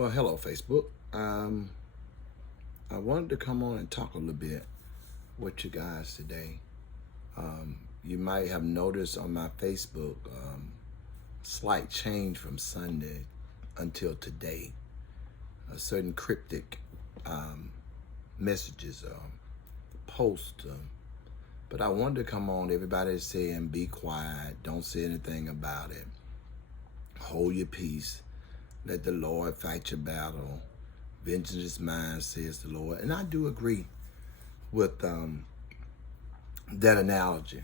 Well, hello, Facebook. I wanted to come on and talk a little bit with you guys today. You might have noticed on my Facebook slight change from Sunday until today. A certain cryptic messages, posts. But I wanted to come on. Everybody's saying, be quiet. Don't say anything about it. Hold your peace. Let the Lord fight your battle. Vengeance is mine, says the Lord. And I do agree with that analogy.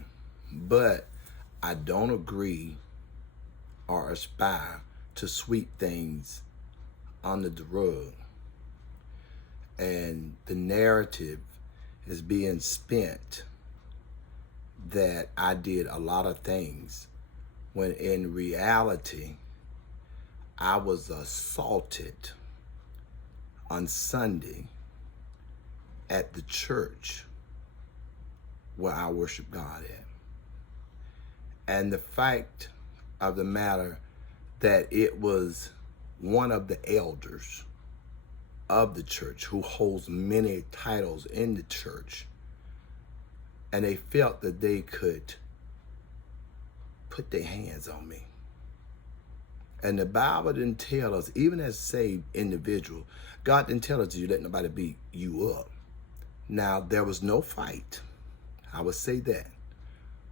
But I don't agree or aspire to sweep things under the rug. And the narrative is being spent that I did a lot of things when in reality, I was assaulted on Sunday at the church where I worship God at. And the fact of the matter that it was one of the elders of the church who holds many titles in the church, and they felt that they could put their hands on me. And the Bible didn't tell us, even as saved individual, God didn't tell us you let nobody beat you up. Now, there was no fight. I would say that,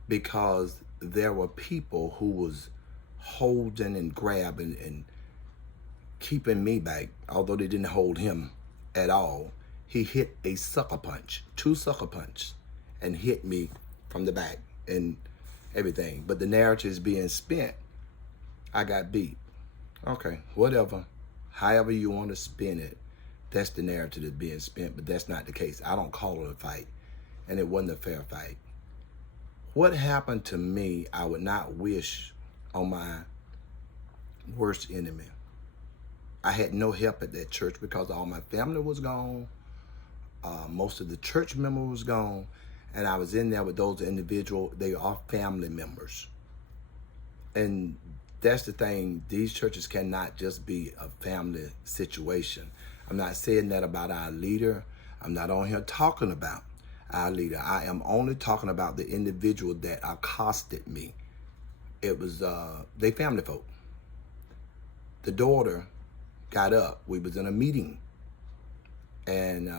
because there were people who was holding and grabbing and keeping me back, although they didn't hold him at all. He hit a sucker punch, 2 sucker punches, and hit me from the back and everything. But the narrative is being spent. I got beat. Okay, whatever. However you want to spin it, that's the narrative that's being spent, but that's not the case. I don't call it a fight, and it wasn't a fair fight. What happened to me, I would not wish on my worst enemy. I had no help at that church because all my family was gone. Most of the church members was gone, and I was in there with those individuals. They are family members. And that's the thing. These churches cannot just be a family situation. I'm not saying that about our leader. I'm not on here talking about our leader. I am only talking about the individual that accosted me. It was they family folk. The daughter got up. We was in a meeting and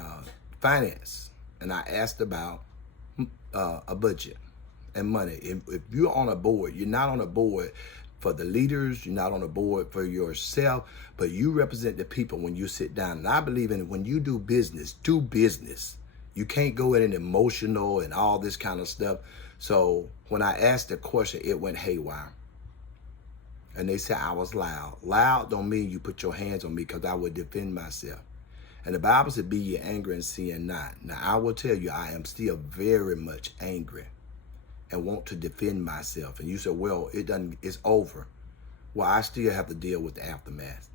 finance, and I asked about a budget and money. If you're on a board, you're not on a board for the leaders, you're not on a board for yourself, but you represent the people when you sit down. And I believe in when you do business, do business. You can't go in and emotional and all this kind of stuff. So when I asked the question, it went haywire. And they said I was loud. Loud don't mean you put your hands on me, because I would defend myself. And the Bible said, be ye angry and sin not. Now, I will tell you, I am still very much angry and want to defend myself. And you said, well, it's over. Well, I still have to deal with the aftermath.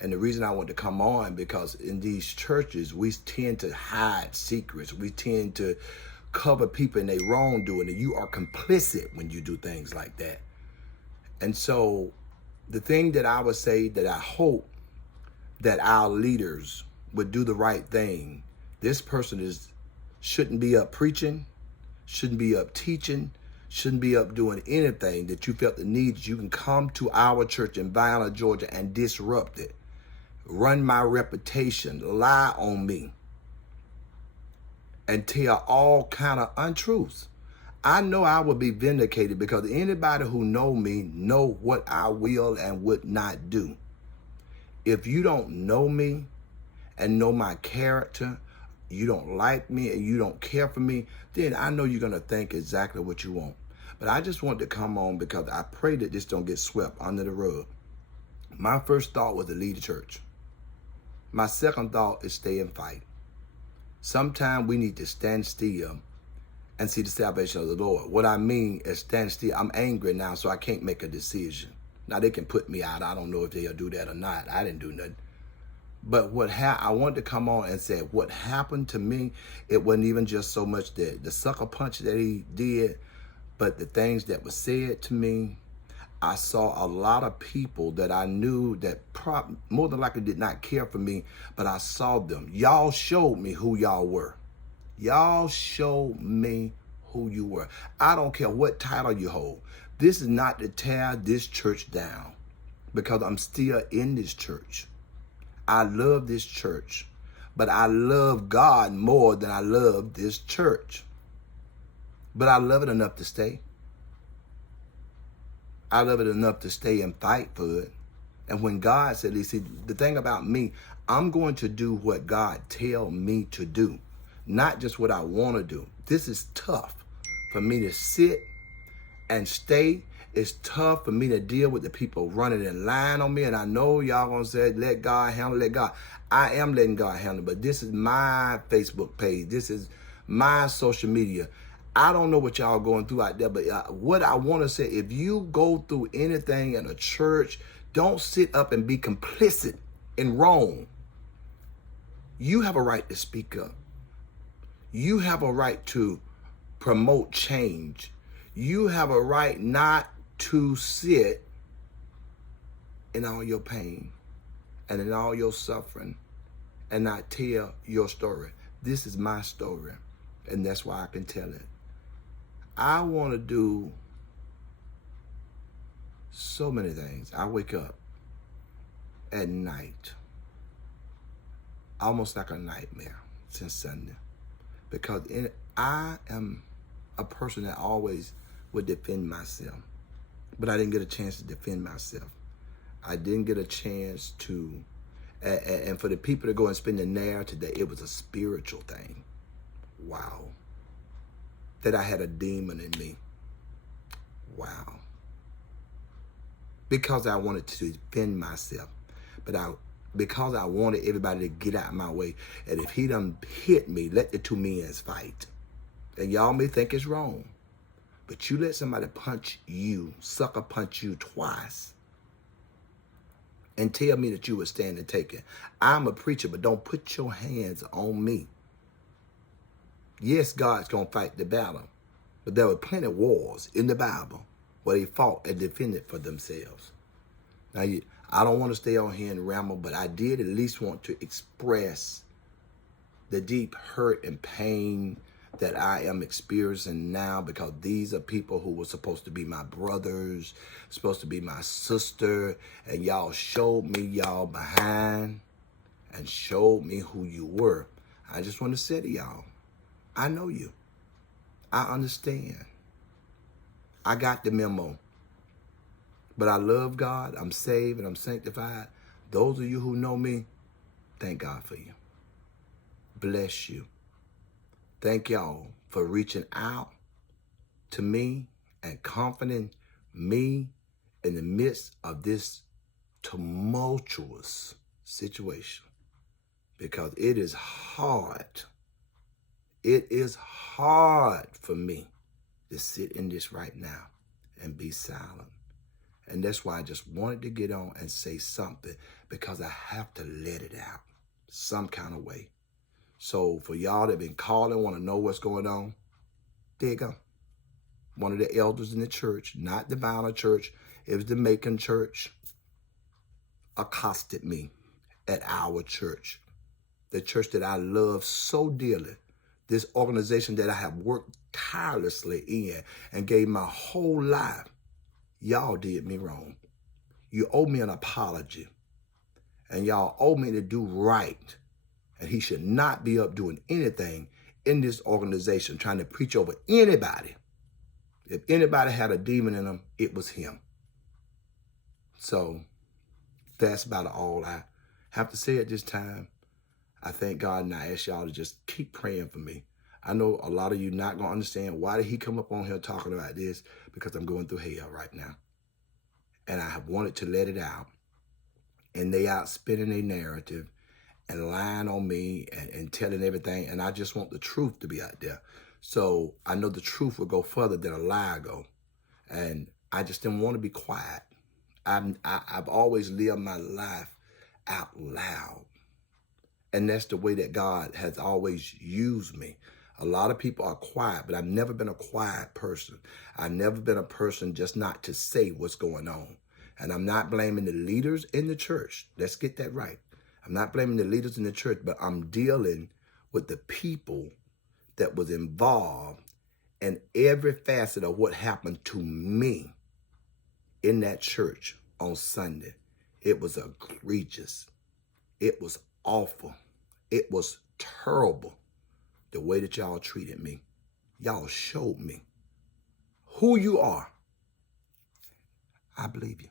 And the reason I want to come on, because in these churches, we tend to hide secrets. We tend to cover people in their wrongdoing, and you are complicit when you do things like that. And so the thing that I would say that I hope that our leaders would do the right thing. This person shouldn't be up preaching, shouldn't be up teaching, shouldn't be up doing anything that you felt the need that you can come to our church in Vienna, Georgia and disrupt it, run my reputation, lie on me, and tell all kind of untruths. I know I will be vindicated, because anybody who know me know what I will and would not do. If you don't know me and know my character, you don't like me and you don't care for me, then I know you're going to think exactly what you want. But I just want to come on because I pray that this don't get swept under the rug. My first thought was to lead the church. My second thought is stay and fight. Sometimes we need to stand still and see the salvation of the Lord. What I mean is stand still. I'm angry now, so I can't make a decision. Now, they can put me out. I don't know if they'll do that or not. I didn't do nothing. But I wanted to come on and say what happened to me, it wasn't even just so much the sucker punch that he did, but the things that were said to me. I saw a lot of people that I knew that more than likely did not care for me, but I saw them. Y'all showed me who y'all were. Y'all showed me who you were. I don't care what title you hold. This is not to tear this church down, because I'm still in this church. I love this church, but I love God more than I love this church. But I love it enough to stay. I love it enough to stay and fight for it. And when God said, you see, the thing about me, I'm going to do what God tell me to do, not just what I want to do. This is tough for me to sit and stay. It's tough for me to deal with the people running in line on me. And I know y'all gonna say, let God handle it, let God. I am letting God handle it, but this is my Facebook page. This is my social media. I don't know what y'all going through out there, but what I want to say, if you go through anything in a church, don't sit up and be complicit in wrong. You have a right to speak up. You have a right to promote change. You have a right not to sit in all your pain and in all your suffering and not tell your story. This is my story, and that's why I can tell it. I want to do so many things. I wake up at night, almost like a nightmare since Sunday, because I am a person that always would defend myself, but I didn't get a chance to defend myself. I didn't get a chance to, and for the people to go and spend the narrative that it was a spiritual thing. Wow. That I had a demon in me. Wow. Because I wanted to defend myself, but because I wanted everybody to get out of my way. And if he done hit me, let the two men fight. And y'all may think it's wrong, but you let somebody punch you, sucker punch you twice, and tell me that you would stand and take it. I'm a preacher, but don't put your hands on me. Yes, God's going to fight the battle, but there were plenty of wars in the Bible where they fought and defended for themselves. Now, I don't want to stay on here and ramble, but I did at least want to express the deep hurt and pain that I am experiencing now, because these are people who were supposed to be my brothers, supposed to be my sister, and y'all showed me y'all behind and showed me who you were. I just want to say to y'all, I know you. I understand. I got the memo. But I love God. I'm saved and I'm sanctified. Those of you who know me, thank God for you. Bless you. Thank y'all for reaching out to me and comforting me in the midst of this tumultuous situation, because it is hard. It is hard for me to sit in this right now and be silent. And that's why I just wanted to get on and say something, because I have to let it out some kind of way. So for y'all that been calling, want to know what's going on, there you go. One of the elders in the church, not the Violent Church, it was the Macon Church, accosted me at our church, the church that I love so dearly, this organization that I have worked tirelessly in and gave my whole life. Y'all did me wrong. You owe me an apology, and y'all owe me to do right. And he should not be up doing anything in this organization, trying to preach over anybody. If anybody had a demon in them, it was him. So that's about all I have to say at this time. I thank God, and I ask y'all to just keep praying for me. I know a lot of you not going to understand why did he come up on here talking about this, because I'm going through hell right now. And I have wanted to let it out. And they out spinning their narrative and lying on me and telling everything. And I just want the truth to be out there. So I know the truth will go further than a lie go. And I just didn't want to be quiet. I've always lived my life out loud. And that's the way that God has always used me. A lot of people are quiet, but I've never been a quiet person. I've never been a person just not to say what's going on. And I'm not blaming the leaders in the church. Let's get that right. I'm not blaming the leaders in the church, but I'm dealing with the people that was involved in every facet of what happened to me in that church on Sunday. It was egregious. It was awful. It was terrible the way that y'all treated me. Y'all showed me who you are. I believe you.